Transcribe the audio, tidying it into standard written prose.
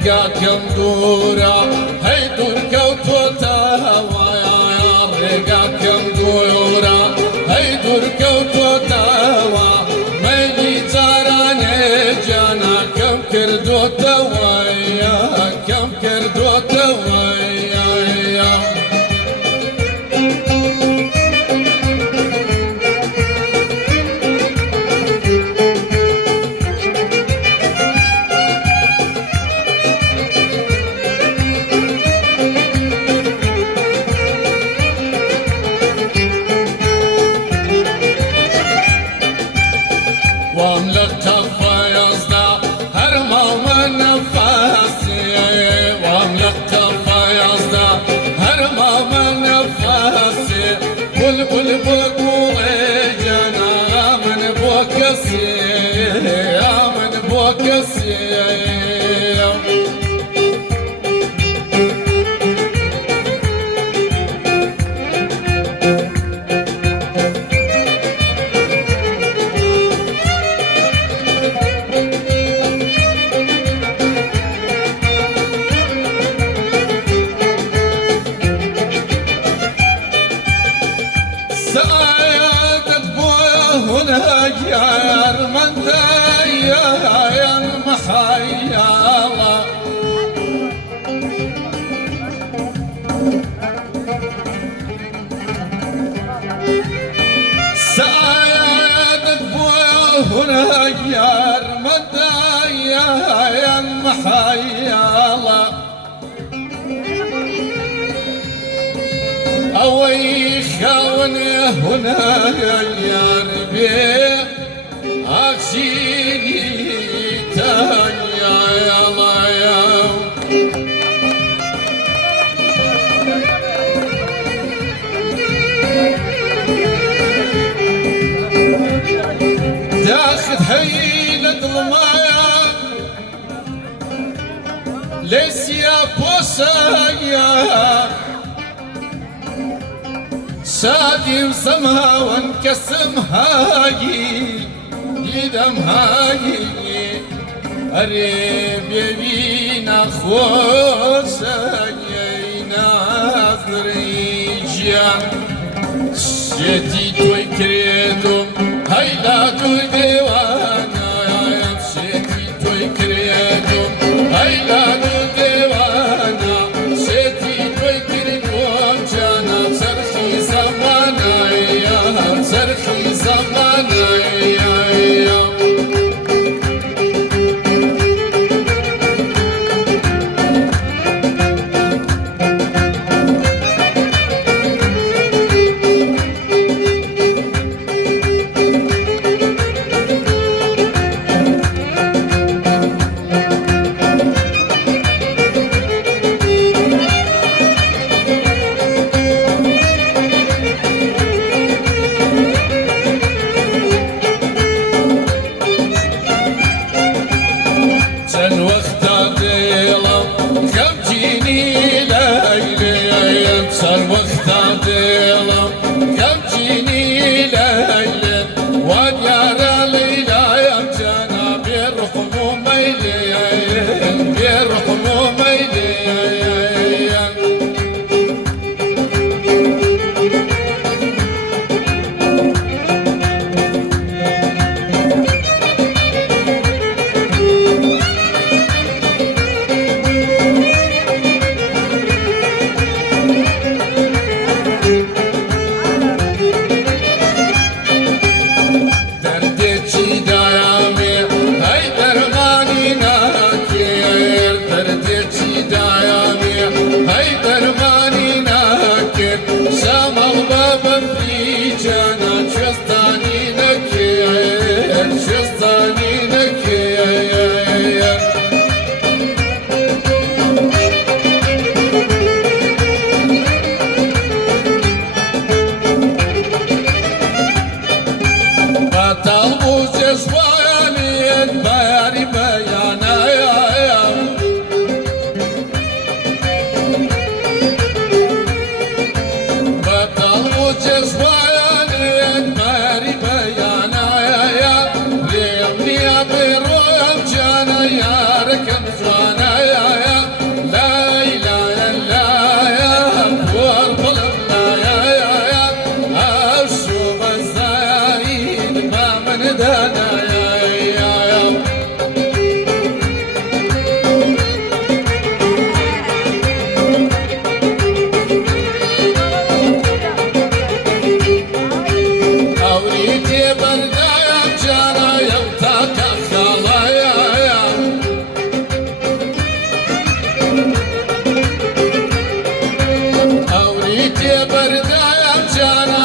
ڕێگاکەم دوورە هەی دوور کەوتۆتەوە ڕێگاکەم دوورە هەی دوور کەوتۆتەوە مەیلی جارانێ جانەکەم کردوتەوە کەم کردوتەوە وام لقطة يزدا هرماما نفاسي وام لقطة يزدا هرماما نفاسي بلبل بقوي جانا من بوكسي من بوكسي سايدت بويا هنا يا من يا المحيا سايدت بويا هنا يا من يا المحيا أوي خاوني هنا يا ربي أكسيني تانيا يا الله يا تاخذ حيلة المايا ليس يا بوسايا شادي وسمها وانكسم هاي يدم هاي قريب يبينا خوش ناظري جان شتي توي كريدم هاي لا توي ديوانا شتي توي كريدم هاي لا توي ديوانا شتي توي كريدم جانا سرخي زمانا تبردايا جانا